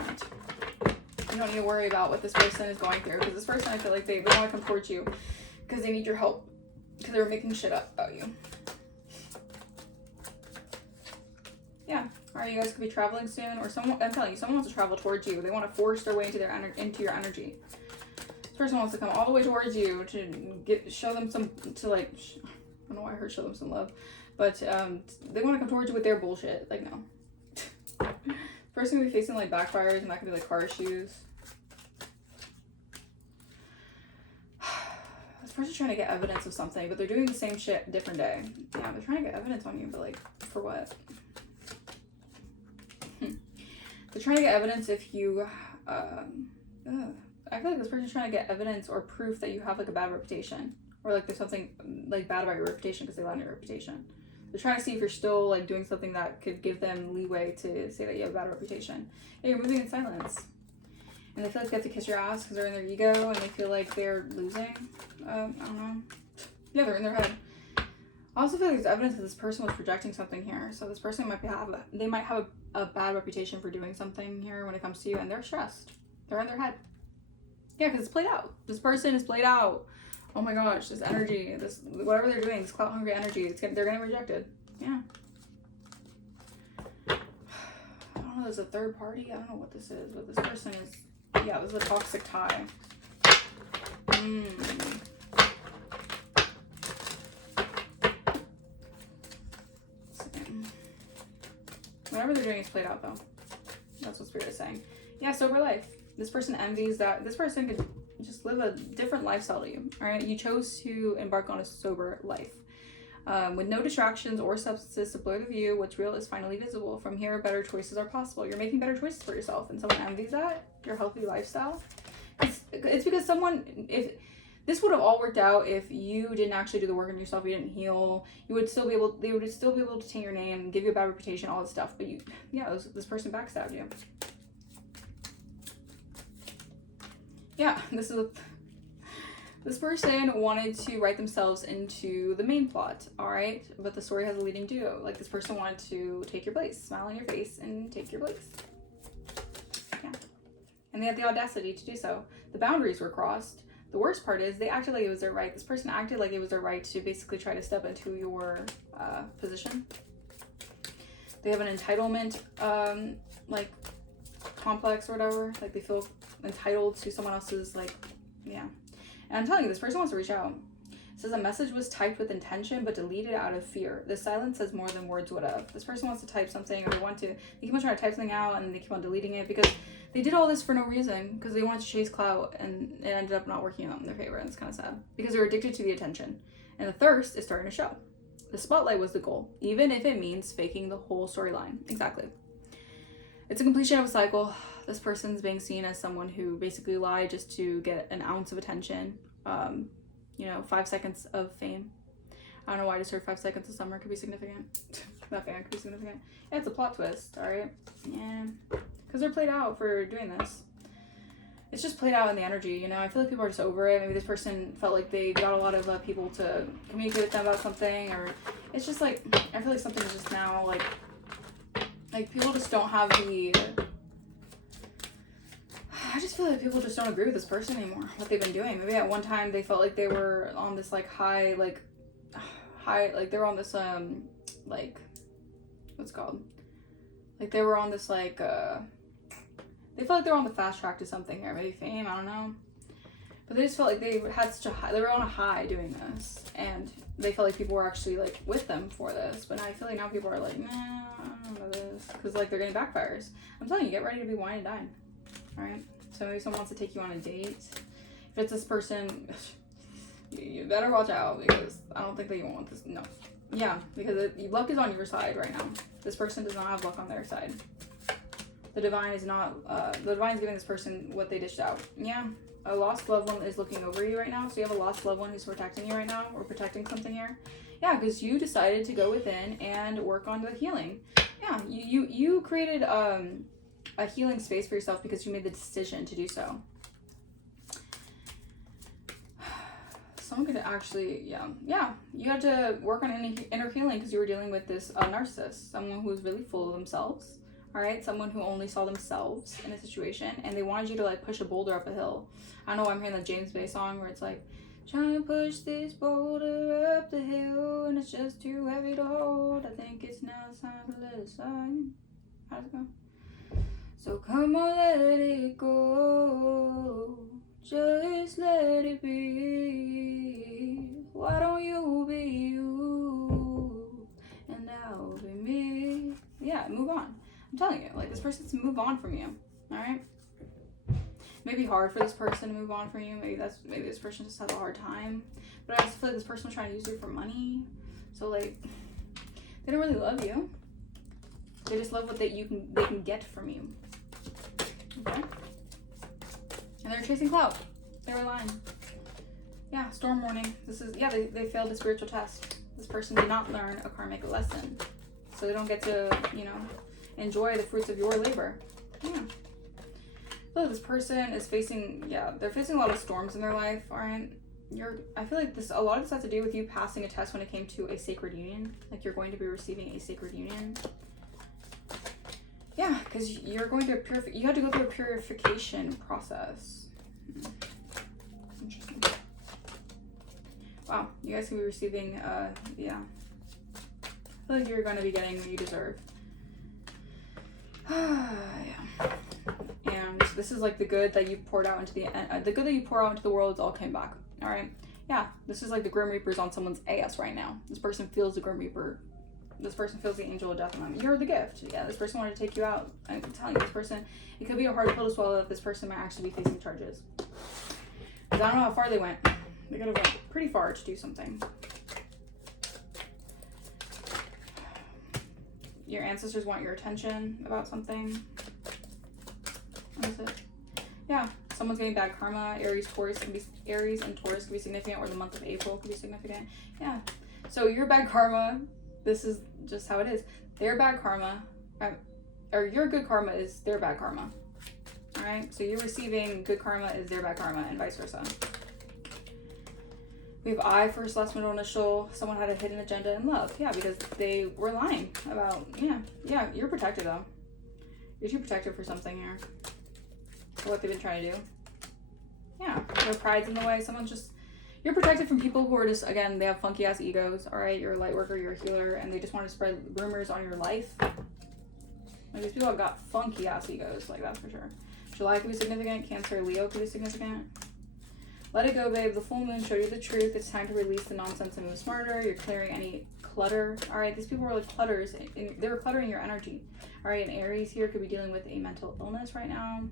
you don't need to worry about what this person is going through, because this person, I feel like they want to come towards you because they need your help, because they were making shit up about you. Yeah. All right, you guys could be traveling soon, or someone, I'm telling you, someone wants to travel towards you. They want to force their way into your energy. This person wants to come all the way towards you to show them some, to like, I don't know why I heard show them some love, but they want to come towards you with their bullshit. Like, no. Person could be facing like backfires, and that could be like car issues. This person's trying to get evidence of something, but they're doing the same shit different day. Yeah, they're trying to get evidence on you, but like, for what? They're trying to get evidence if you, I feel like this person's trying to get evidence or proof that you have like a bad reputation, or like there's something like bad about your reputation because they lied on your reputation. They're trying to see if you're still like doing something that could give them leeway to say that you have a bad reputation. Yeah, you're moving in silence. And they feel like they have to kiss your ass because they're in their ego and they feel like they're losing. I don't know. Yeah, they're in their head. I also feel like there's evidence that this person was projecting something here. So this person might have a bad reputation for doing something here when it comes to you, and they're stressed. They're in their head. Yeah, because it's played out. This person is played out. Oh my gosh, this energy, this whatever they're doing, this clout hungry energy, they're getting rejected. Yeah. I don't know, there's a third party. I don't know what this is, but this person is, yeah, this is a toxic tie. Whatever they're doing is played out though. That's what Spirit is saying. Yeah, sober life. This person envies that. This person could just live a different lifestyle to you. All right, you chose to embark on a sober life with no distractions or substances to blur the view. What's real is finally visible. From here, better choices are possible. You're making better choices for yourself, and someone envies that, your healthy lifestyle. It's because if this would have all worked out if you didn't actually do the work on yourself, you didn't heal, they would still be able to taint your name, give you a bad reputation, all this stuff. But this person backstabbed you. Yeah, this person wanted to write themselves into the main plot, all right? But the story has a leading duo. Like, this person wanted to take your place, smile on your face, and take your place. Yeah. And they had the audacity to do so. The boundaries were crossed. The worst part is they acted like it was their right. This person acted like it was their right to basically try to step into your position. They have an entitlement, like, complex or whatever. Like, they feel entitled to someone else's, like, yeah. And I'm telling you, this person wants to reach out. It says a message was typed with intention but deleted out of fear. The silence says more than words would have. This person wants to type something, or they keep on trying to type something out and they keep on deleting it because they did all this for no reason, because they wanted to chase clout, and it ended up not working out in their favor, and it's kind of sad because they're addicted to the attention, and the thirst is starting to show. The spotlight was the goal, even if it means faking the whole storyline. Exactly. It's a completion of a cycle. This person's being seen as someone who basically lied just to get an ounce of attention. 5 seconds of fame. I don't know why I just heard 5 seconds of summer could be significant. Nothing that could be significant. Yeah, it's a plot twist, alright? Yeah. Because they're played out for doing this. It's just played out in the energy, you know? I feel like people are just over it. Maybe this person felt like they got a lot of people to communicate with them about something, or it's just like, I feel like something is just now, like people just don't have the, I just feel like people just don't agree with this person anymore, what they've been doing. Maybe at one time they felt like they were on this, like, high, like, they were on this, like, what's it called? Like, they were on this, like, they felt like they were on the fast track to something here, maybe fame, I don't know. But they just felt like they had such a high, they were on a high doing this, and they felt like people were actually, like, with them for this. But now I feel like now people are like, nah, I don't know this, because, like, they're getting backfires. I'm telling you, get ready to be wine and dine, alright? So maybe someone wants to take you on a date. If it's this person, you better watch out, because I don't think that you want this, no. Yeah, because luck is on your side right now. This person does not have luck on their side. The divine is not, the divine is giving this person what they dished out. Yeah, a lost loved one is looking over you right now. So you have a lost loved one who's protecting you right now, or protecting something here. Yeah, because you decided to go within and work on the healing. Yeah, you created a healing space for yourself because you made the decision to do so. Someone could actually, yeah, you had to work on inner healing because you were dealing with this narcissist, someone who was really full of themselves. All right, someone who only saw themselves in a situation, and they wanted you to, like, push a boulder up a hill. I don't know why I'm hearing the James Bay song where it's like, trying to push this boulder up the hill, and it's just too heavy to hold. I think it's now time to let it slide. How's it go? So come on, let it go. Just let it be. Why don't you be you, and I'll be me? Yeah, move on. I'm telling you, like, this person needs to move on from you, alright? Maybe hard for this person to move on from you. Maybe this person just has a hard time. But I just feel like this person was trying to use you for money. So, like, they don't really love you. They just love what they can get from you. Okay? And they're chasing clout. They were lying. Yeah, storm warning. This is, yeah, they failed the spiritual test. This person did not learn a karmic lesson. So they don't get to, you know, enjoy the fruits of your labor. Yeah. So this person is facing, they're facing a lot of storms in their life, alright? I feel like a lot of this has to do with you passing a test when it came to a sacred union. Like, you're going to be receiving a sacred union. Yeah, because you're going through you had to go through a purification process. Interesting. Wow, you guys can be receiving, I feel like you're going to be getting what you deserve. Yeah. And this is like the good that you poured out into the good that you pour out into the world, it's all came back. All right. Yeah. This is like the Grim Reaper's on someone's ass right now. This person feels the Grim Reaper. This person feels the angel of death on them. You're the gift. Yeah. This person wanted to take you out. I'm telling you, this person, it could be a hard pill to swallow that this person might actually be facing charges. Because I don't know how far they went. They could have went pretty far to do something. Your ancestors want your attention about something. What is it? Yeah, someone's getting bad karma. Aries and Taurus can be significant, or the month of April could be significant. Yeah. So your bad karma, this is just how it is. Their bad karma, or your good karma is their bad karma. All right. So you're receiving good karma is their bad karma, and vice versa. We have I, first, last, middle, initial. Someone had a hidden agenda in love. Yeah, because they were lying about, yeah, you're protected though. You're too protected for something here. For what they've been trying to do. Yeah, their pride's in the way. You're protected from people who are just, again, they have funky ass egos, all right? You're a light worker, you're a healer, and they just want to spread rumors on your life. Like, these people have got funky ass egos, like, that's for sure. July could be significant. Cancer, Leo could be significant. Let it go, babe. The full moon showed you the truth. It's time to release the nonsense and move smarter. You're clearing any clutter. All right, these people were like clutters. They were cluttering your energy. All right, an Aries here could be dealing with a mental illness right now.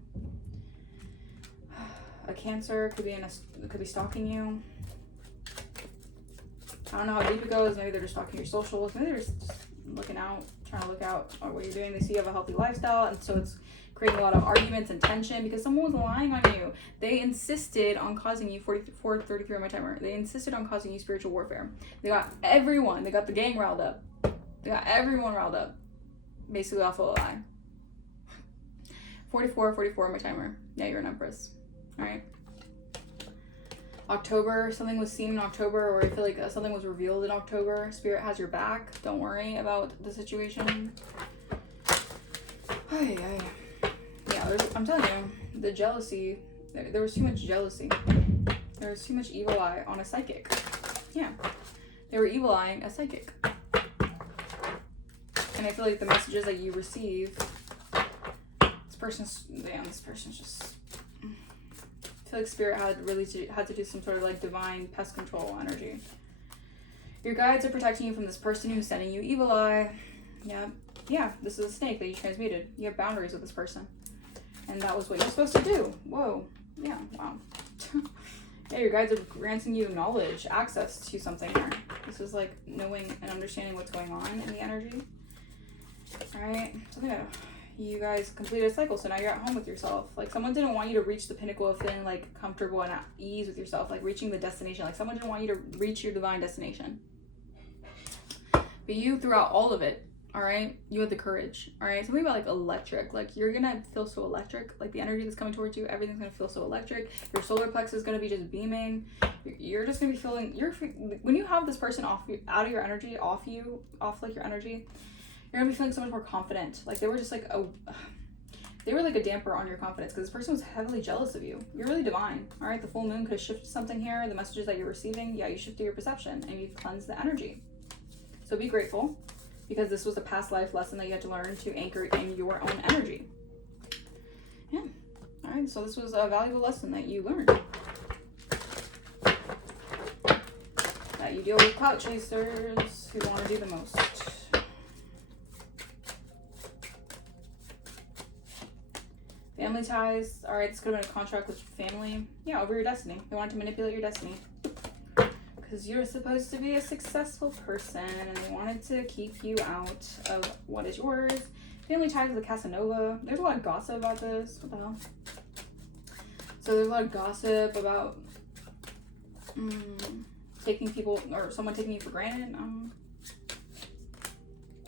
A Cancer could be stalking you. I don't know how deep it goes. Maybe they're just stalking your socials. Maybe they're just looking out, trying to look out at what you're doing. They see you have a healthy lifestyle, and so it's creating a lot of arguments and tension because someone was lying on you. They insisted on causing you 433 on my timer. They insisted on causing you spiritual warfare. They got everyone. They got the gang riled up. They got everyone riled up. Basically off of a lie. 44, my timer. Yeah, you're an Empress. Alright. October, something was seen in October, or I feel like something was revealed in October. Spirit has your back. Don't worry about the situation. Yeah, I'm telling you, the jealousy, there was too much jealousy. There was too much evil eye on a psychic. Yeah. They were evil eyeing a psychic. And I feel like the messages that you receive, this person's just, I feel like Spirit had to do some sort of like divine pest control energy. Your guides are protecting you from this person who's sending you evil eye. Yeah, this is a snake that you transmuted. You have boundaries with this person. And that was what you're supposed to do. Whoa. Yeah, wow. Yeah, your guides are granting you knowledge, access to something here. This is like knowing and understanding what's going on in the energy. Alright, so yeah, you guys completed a cycle, so now you're at home with yourself. Like, someone didn't want you to reach the pinnacle of feeling like comfortable and at ease with yourself, like reaching the destination. Like, someone didn't want you to reach your divine destination. But you, throughout all of it, alright, you had the courage. Alright, something about like electric. Like, you're gonna feel so electric. Like, the energy that's coming towards you, everything's gonna feel so electric. Your solar plexus is gonna be just beaming. You're just gonna be feeling, when you have this person off your energy, off like your energy, you're gonna be feeling so much more confident. Like, they were just like they were like a damper on your confidence, because this person was heavily jealous of you. You're really divine. All right, the full moon could have shifted something here. The messages that you're receiving, yeah, you shifted your perception and you've cleansed the energy. So be grateful, because this was a past life lesson that you had to learn to anchor in your own energy. Yeah. All right, so this was a valuable lesson that you learned. That you deal with clout chasers who want to do the most. Family ties. All right, this could have been a contract with family. Yeah, over your destiny. They wanted to manipulate your destiny. Because you're supposed to be a successful person, and they wanted to keep you out of what is yours. Family ties with a Casanova. There's a lot of gossip about this. What the hell? So there's a lot of gossip about taking people, or someone taking you for granted.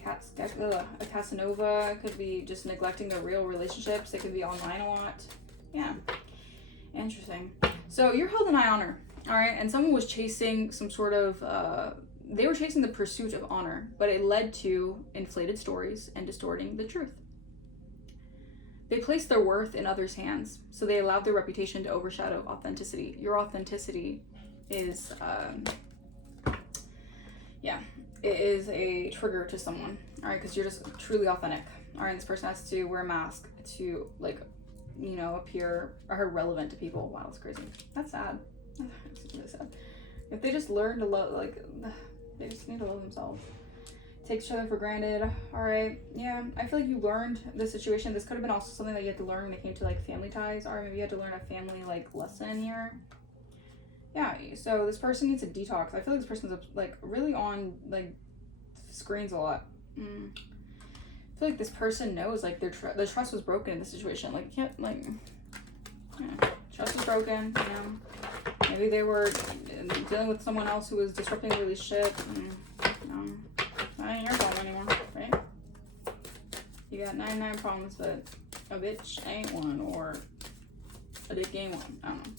A Casanova could be just neglecting their real relationships. They could be online a lot. Yeah. Interesting. So you're held in high honor. All right. And someone was chasing some sort of, they were chasing the pursuit of honor, but it led to inflated stories and distorting the truth. They placed their worth in others' hands, so they allowed their reputation to overshadow authenticity. Your authenticity is, it is a trigger to someone, all right, because you're just truly authentic. All right, this person has to wear a mask to, like, you know, appear relevant to people. Wow, that's crazy. That's sad. That's really sad. If they just learn to love, like, they just need to love themselves. Take each other for granted. All right, yeah, I feel like you learned the situation. This could have been also something that you had to learn when it came to, like, family ties, or maybe you had to learn a family, like, lesson here. Yeah, so this person needs a detox. I feel like this person's, like, really on, like, screens a lot. I feel like this person knows, like, the trust was broken in this situation. Like, you can't, like, yeah, trust was broken, you know. Maybe they were dealing with someone else who was disrupting the relationship. That ain't your problem anymore, right? You got 99 problems, but a bitch ain't one, or a dick ain't one. I don't know.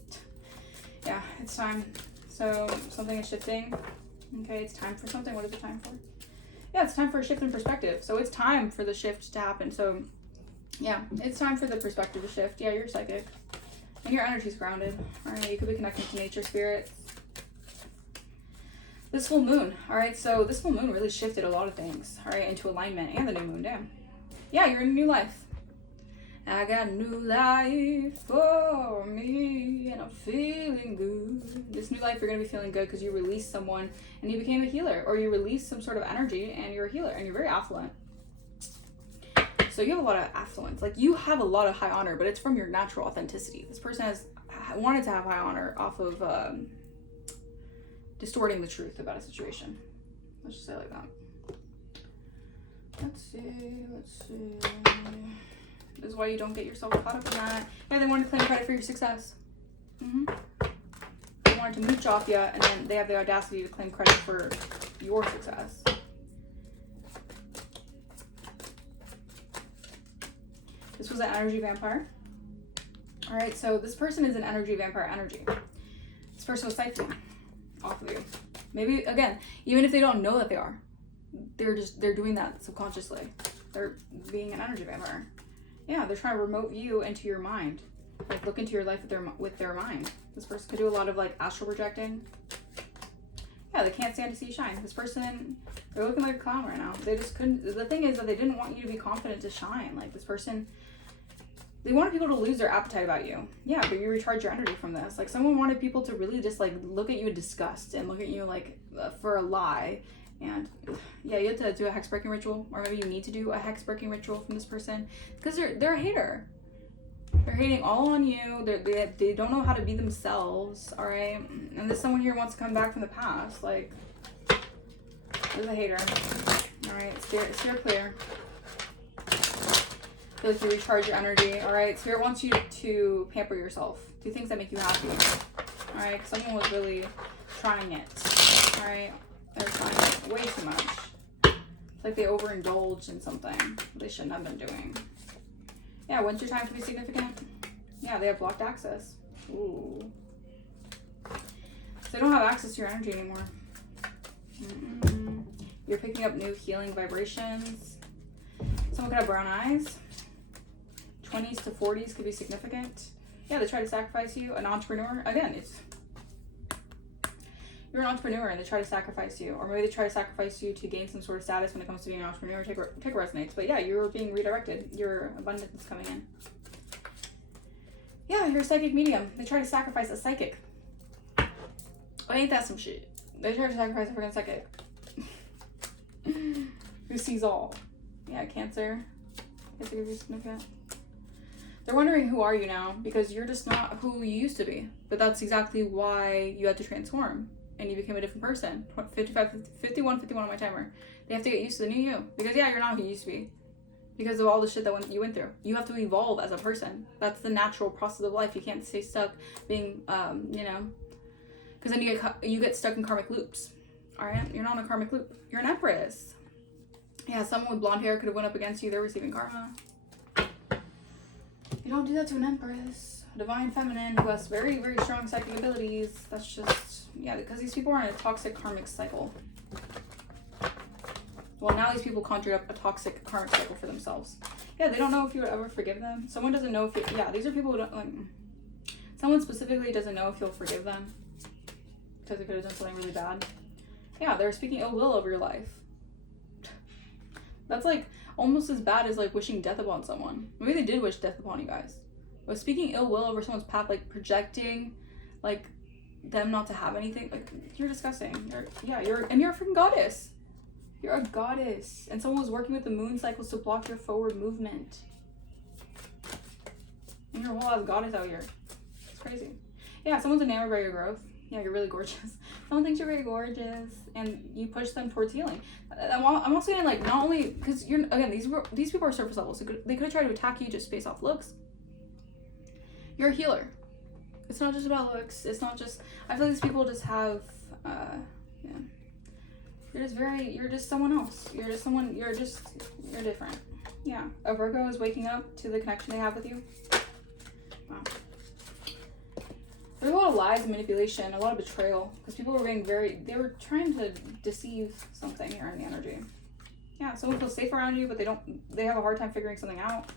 Yeah, it's time. So something is shifting. Okay, it's time for something. What is it time for? Yeah, it's time for a shift in perspective. So it's time for the shift to happen. So yeah, it's time for the perspective to shift. Yeah, you're psychic. And your energy's grounded. All right, you could be connecting to nature spirits. This full moon. All right, so this full moon really shifted a lot of things, all right, into alignment, and the new moon, damn. Yeah, you're in a new life. I got a new life for me, and I'm feeling good. This new life, you're going to be feeling good because you released someone and you became a healer, or you released some sort of energy and you're a healer, and you're very affluent. So you have a lot of affluence. Like, you have a lot of high honor, but it's from your natural authenticity. This person has wanted to have high honor off of distorting the truth about a situation. Let's just say it like that. Let's see. This is why you don't get yourself caught up in that. Yeah, they wanted to claim credit for your success. They wanted to mooch off you, and then they have the audacity to claim credit for your success. This was an energy vampire. All right, so this person is an energy vampire energy. This person was siphoning off of you. Maybe, again, even if they don't know that they are, they're doing that subconsciously. They're being an energy vampire. Yeah, they're trying to remote you into your mind. Like, look into your life with their mind. This person could do a lot of, like, astral projecting. Yeah, they can't stand to see you shine. This person, they're looking like a clown right now. They just couldn't, the thing is that they didn't want you to be confident to shine. Like, this person, they wanted people to lose their appetite about you. Yeah, but you recharge your energy from this. Like, someone wanted people to really just, like, look at you in disgust and look at you, like, for a lie. And, yeah, you have to do a hex-breaking ritual. Or maybe you need to do a hex-breaking ritual from this person. Because they're a hater. They're hating all on you. They don't know how to be themselves, all right? And this someone here wants to come back from the past. Like, there's a hater. All right, steer clear. Feel like you recharge your energy, all right? Spirit wants you to pamper yourself. Do things that make you happy, all right? Someone was really trying it, all right? They're trying it way too much. It's like they overindulged in something they shouldn't have been doing. Yeah, when's your time to be significant? Yeah, they have blocked access. Ooh. So they don't have access to your energy anymore. You're picking up new healing vibrations. Someone could have brown eyes. 20s to 40s could be significant. Yeah, they try to sacrifice you. An entrepreneur. Again, you're an entrepreneur and they try to sacrifice you. Or maybe they try to sacrifice you to gain some sort of status when it comes to being an entrepreneur. Take resonates. But yeah, you're being redirected. Your abundance is coming in. Yeah, you're a psychic medium. They try to sacrifice a psychic. Oh, ain't that some shit? They try to sacrifice a freaking psychic. Who sees all. Yeah, Cancer. Cancer could be significant. They're wondering, who are you now? Because you're just not who you used to be. But that's exactly why you had to transform. And you became a different person. 51 on my timer. They have to get used to the new you. Because, yeah, you're not who you used to be. Because of all the shit that you went through. You have to evolve as a person. That's the natural process of life. You can't stay stuck being, you know. Because then you get stuck in karmic loops. Alright? You're not in a karmic loop. You're an empress. Yeah, someone with blonde hair could have went up against you. They're receiving karma. You don't do that to an empress. Divine feminine who has very, very strong psychic abilities. That's just, yeah, because these people are in a toxic karmic cycle. Well, now these people conjured up a toxic karmic cycle for themselves. Yeah, they don't know if you would ever forgive them. Someone doesn't know if you, yeah, these are people who don't, like, someone specifically doesn't know if you'll forgive them. Because they could have done something really bad. Yeah, they're speaking ill will over your life. That's like almost as bad as like wishing death upon someone. Maybe they did wish death upon you guys. But speaking ill will over someone's path, like projecting like them not to have anything, like you're disgusting. You're a freaking goddess. You're a goddess. And someone was working with the moon cycles to block your forward movement. And you're a whole ass goddess out here. It's crazy. Yeah, someone's enamored by your growth. Yeah, you're really gorgeous. Someone thinks you're very gorgeous, and you push them towards healing. I'm also getting like, not only because you're, again, these people are surface level, so they could have tried to attack you just based off looks. You're a healer. It's not just about looks. It's not just. I feel like these people just have, yeah. You're just someone else. You're different. Yeah. A Virgo is waking up to the connection they have with you. Wow. There's a lot of lies and manipulation, a lot of betrayal, because people were being they were trying to deceive something here in the energy. Yeah, someone feels safe around you, but they have a hard time figuring something out.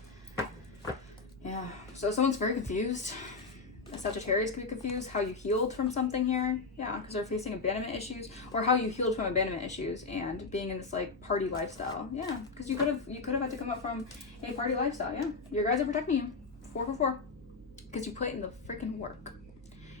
Yeah, so someone's very confused. A Sagittarius could be confused, how you healed from something here. Yeah, because they're facing abandonment issues, or how you healed from abandonment issues and being in this like party lifestyle. Yeah, because you could have had to come up from a party lifestyle. Yeah, your guys are protecting you. 4 because you put in the freaking work.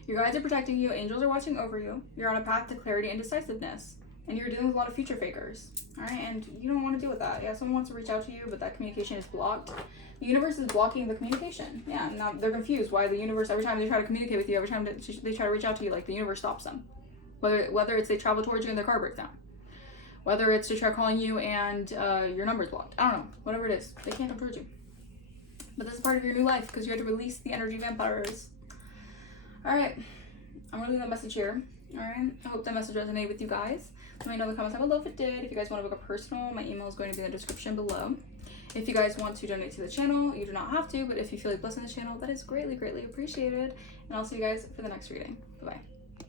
Your guides are protecting you. Angels are watching over you. You're on a path to clarity and decisiveness. And you're dealing with a lot of future fakers. Alright? And you don't want to deal with that. Yeah, someone wants to reach out to you, but that communication is blocked. The universe is blocking the communication. Yeah, now they're confused why the universe, every time they try to communicate with you, every time they try to reach out to you, like the universe stops them. Whether it's they travel towards you and their car breaks down. Whether it's to try calling you and your number's blocked. I don't know. Whatever it is. They can't come towards you. But this is part of your new life because you had to release the energy vampires. Alright, I'm going to leave that message here. All right. I hope that message resonated with you guys. Let me know in the comments down below if it did. If you guys want to book a personal, my email is going to be in the description below. If you guys want to donate to the channel, you do not have to, but if you feel like blessing the channel, that is greatly, greatly appreciated. And I'll see you guys for the next reading. Bye-bye.